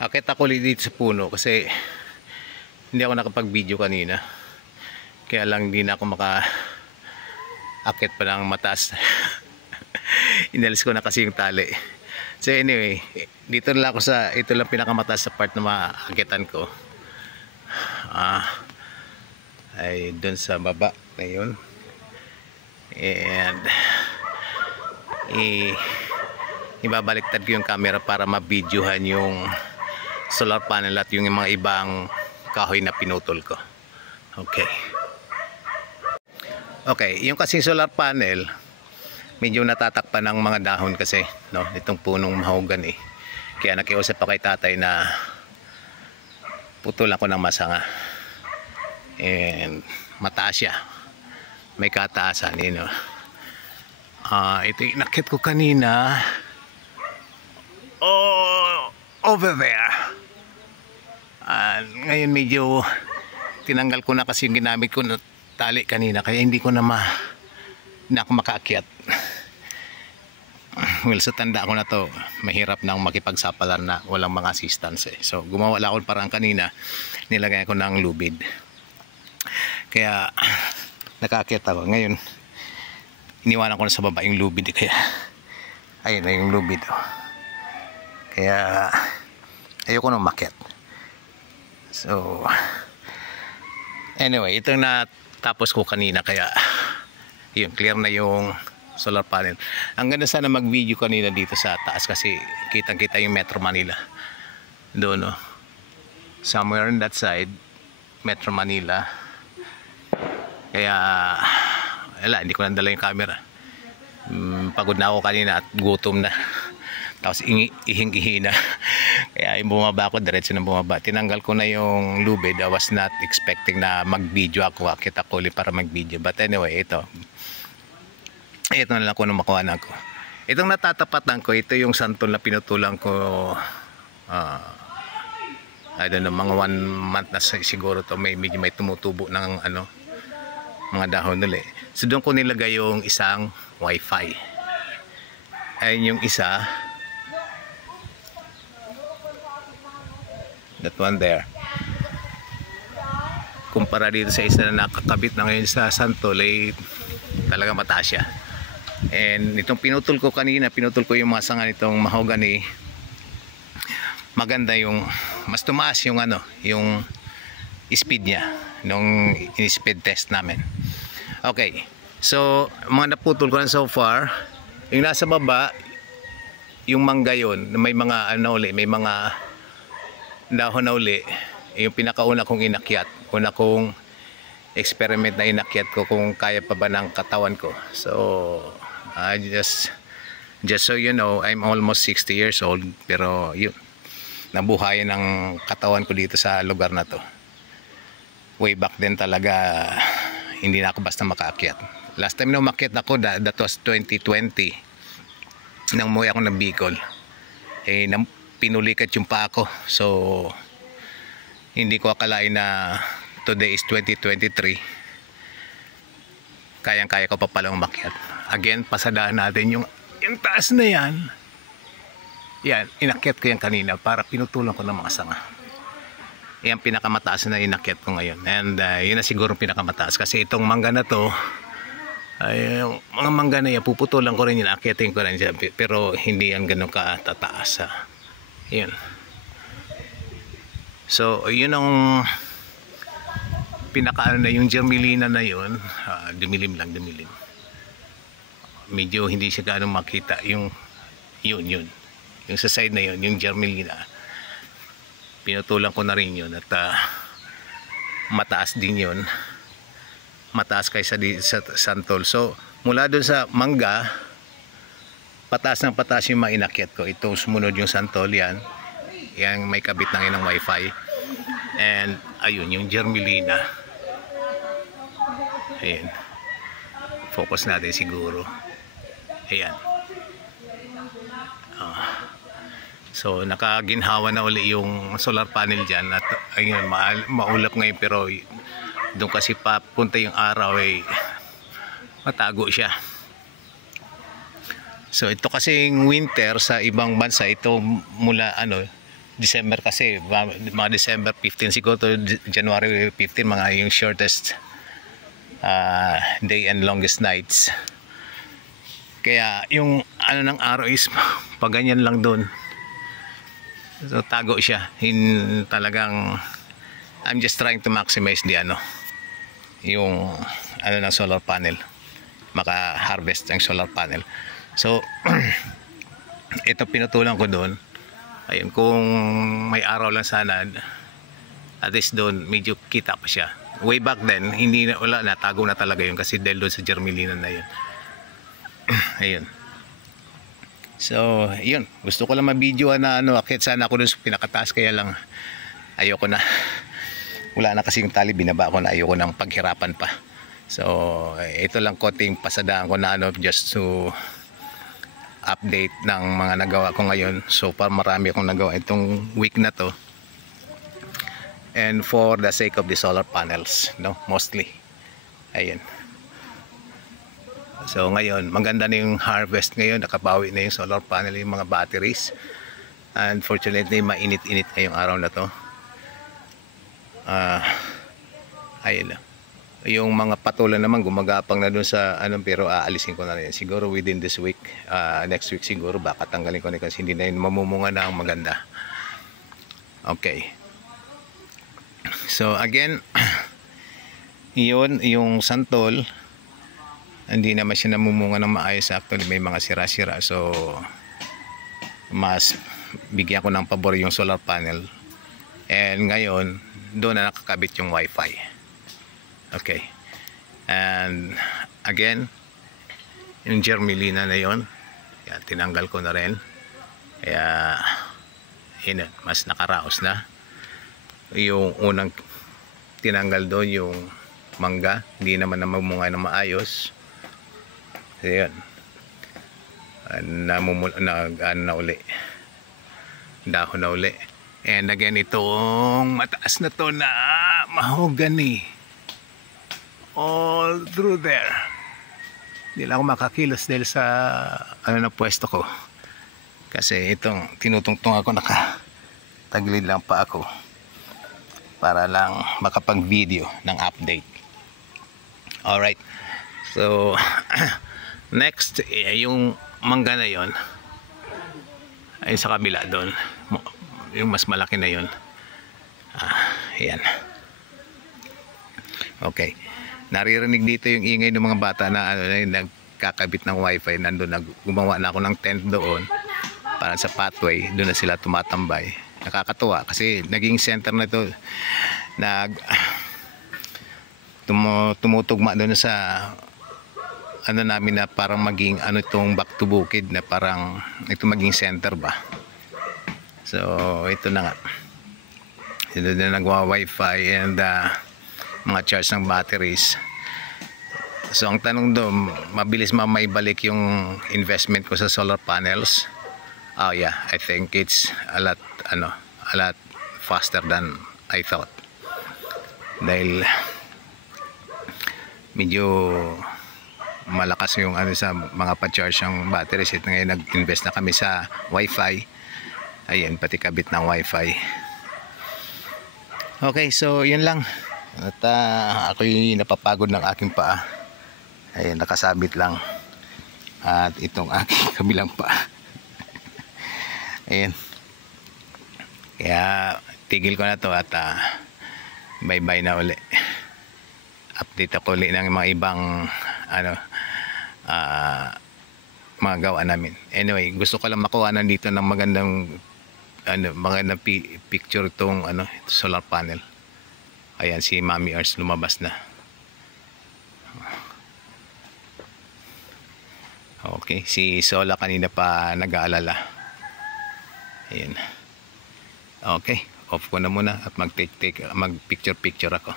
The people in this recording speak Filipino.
Akit ako ulit dito sa puno kasi hindi ako nakapag-video kanina. Kaya lang hindi na ako maka-akit pa ng mataas. Inalis ko na kasi yung tali. So anyway, dito na lang ako sa, ito lang pinakamataas sa part na maakitan ko. Ay doon sa baba na yun. And ibabaliktad ko yung camera para ma-videohan yung solar panel at yung mga ibang kahoy na pinutol ko. Okay, yung kasing solar panel medyo natatakpan ng mga dahon kasi, no, itong punong mahogany. Kaya nakiusap pa kay tatay na putulan ko ng masanga. And mataas siya. May kataasan, you know. Ito yung nakit ko kanina. Over there. Ngayon medyo tinanggal ko na kasi yung ginamit ko na tali kanina, kaya hindi ko na ako makaakyat. Well, sa tanda ko na to, mahirap nang makipagsapalan na walang mga assistance So gumawa lang ako parang kanina, nilagay ko ng lubid. Kaya nakaakyat ako. Ngayon iniwanan ko na sa baba yung lubid, kaya ayun na yung lubid. Kaya ayoko na umakyat. So anyway, ito na tapos ko kanina, kaya yun, clear na yung solar panel. Ang ganda sana mag-video kanina dito sa taas kasi kitang-kita yung Metro Manila. Doon, no? Somewhere on that side, Metro Manila. Kaya wala, hindi ko nandala yung camera. Pagod na ako kanina at gutom na. Tapos ihing-ihi na. Kaya yung bumaba ako, diretso na bumaba. Tinanggal ko na yung lubid. I was not expecting na mag-video ako. Akit ako ulit para mag-video. But anyway, ito na lang ko nung makuha ko. Itong natatapatan ko, ito yung santol na pinutulang ko. I don't know, mga 1 month na siguro to. Medyo may tumutubo ng mga dahon ulit. So doon ko nilagay yung isang wifi. Ayun yung isa. That one there. Kumpara dito sa isa na nakakabit na ngayon sa santol, talaga mataas siya. And itong pinutol ko kanina, pinutol ko yung mga sanga nitong mahogany. Maganda yung, mas tumaas yung yung speed niya nung in-speed test namin. Okay, so mga naputol ko na so far. Yung nasa baba, yung mangga yun, may mga may mga dahon na uli. Yung pinakauna kong inakyat, una kong experiment na inakyat ko kung kaya pa ba ng katawan ko. So just so you know, I'm almost 60 years old, pero yun, nabuhayan ng katawan ko dito sa lugar na to. Way back then talaga hindi na ako basta makaakyat. Last time na umakyat ako, that was 2020 nang umuwi ako ng Bicol. Pinulikat yung pa ako. So hindi ko akalain na today is 2023, kayang-kaya ko pa palang umakyat. Again, pasadaan natin yung taas na yan. Yan, inakyat ko yan kanina para pinutulan ko ng mga sanga. Yan pinakamataas na inakyat ko ngayon. And yun na siguro pinakamataas kasi itong mangga na to, yung mga mangga na yan, puputulan ko rin yun, akyatin ko rin siya, pero hindi yan ganun katataas. Yun. So yun ang pinaka na yung germelina na yun. Dumilim lang, dumilim. Medyo hindi siya ganun makita yung yun yung sa side na yun, yung germelina. Pinutulan ko na rin yun at mataas din yun, mataas kaysa sa santol. So mula dun sa mangga, pataas ng pataas yung mga inakyat ko. Itong sumunod yung santol, yan may kabit ng inang wifi. And ayun yung germelina. Ayan, focus natin siguro. Ayan. So nakaginhawa na uli yung solar panel dyan. At ayun, maulap ngayon, pero doon kasi papunta yung araw, matago siya. So ito kasing winter sa ibang bansa, ito mula December kasi, mga December 15 siguro to January 15, mga yung shortest day and longest nights. Kaya yung ano ng araw is pag ganyan lang doon. So tago siya. Talagang I'm just trying to maximize yung ano ng solar panel. Maka-harvest ng solar panel. So ito pinutulan ko doon. Ayun, kung may araw lang sana, at least doon medyo kita pa siya. Way back then, wala na, tago na talaga yun kasi dahil doon sa germilina na yun. Ayun. So, yun. Gusto ko lang ma-video na akit sana ako dun sa pinakataas, kaya lang ayoko na. Wala na kasi yung tali, binaba ko na, ayoko nang paghirapan pa. So, ito lang konting pasadaan ko na just to update ng mga nagawa ko ngayon. So far marami akong nagawa itong week na to. And for the sake of the solar panels, mostly. Ayun. So ngayon, maganda na yung harvest ngayon, nakabawi na yung solar panel, yung mga batteries. Unfortunately, mainit-init ngayong araw na to. Ayun lang. Yung mga patulan naman gumagapang na dun sa pero aalisin ko na rin siguro within this week. Next week siguro baka tanggalin ko na kasi hindi na yun mamumunga na ang maganda. Okay. So again, yun yung santol, hindi naman siya namumunga ng maayos. Actually may mga sira-sira, so mas bigyan ko ng pabor yung solar panel. And ngayon doon na nakakabit yung wifi. Okay. And again, yung germilina na yon, yan, tinanggal ko na rin. Kaya yun, mas nakaraos na. Yung unang tinanggal doon yung mangga, hindi naman na mamunga na maayos. So yun, na uli, dahon na uli. And again, itong mataas na to na mahogany all through there. Hindi lang ako makakilos dahil sa na pwesto ko. Kasi itong tinutungtong ako, nakataglid lang pa ako para lang makapag-video ng update. Alright. So next, yung mangga na yon ay sa kabila doon. Yung mas malaki na yon. Ayan. Okay. Naririnig dito yung ingay ng mga bata na nagkakabit ng wifi. Nandun, gumawa na ako ng tent doon para sa pathway. Doon na sila tumatambay. Nakakatuwa kasi naging center na ito. Tumutugma doon sa namin na parang maging itong back to bukid na parang ito maging center ba. So ito na nga. Ito na nagwa-wifi and mga charge ng batteries. So ang tanong doon, mabilis maibalik yung investment ko sa solar panels? Oh yeah, I think it's a lot faster than I thought. Dahil medyo malakas yung sa mga pa-charge ng batteries. Ito ngayon nag-invest na kami sa wifi. Ayan, pati kabit ng wifi. Okay, so yun lang. At ako'y napapagod ng aking paa. Ayan, nakasabit lang. At itong aking kabilang paa. Ayan. Kaya tigil ko na to at bye bye na uli. Update ako uli ng mga ibang mga gawa namin. Anyway, gusto ko lang makuha na dito ng magandang picture itong solar panel. Ayan, si Mami Earth lumabas na. Okay, si Sola kanina pa nag-aalala. Ayan. Okay, off ko na muna at mag-picture ako.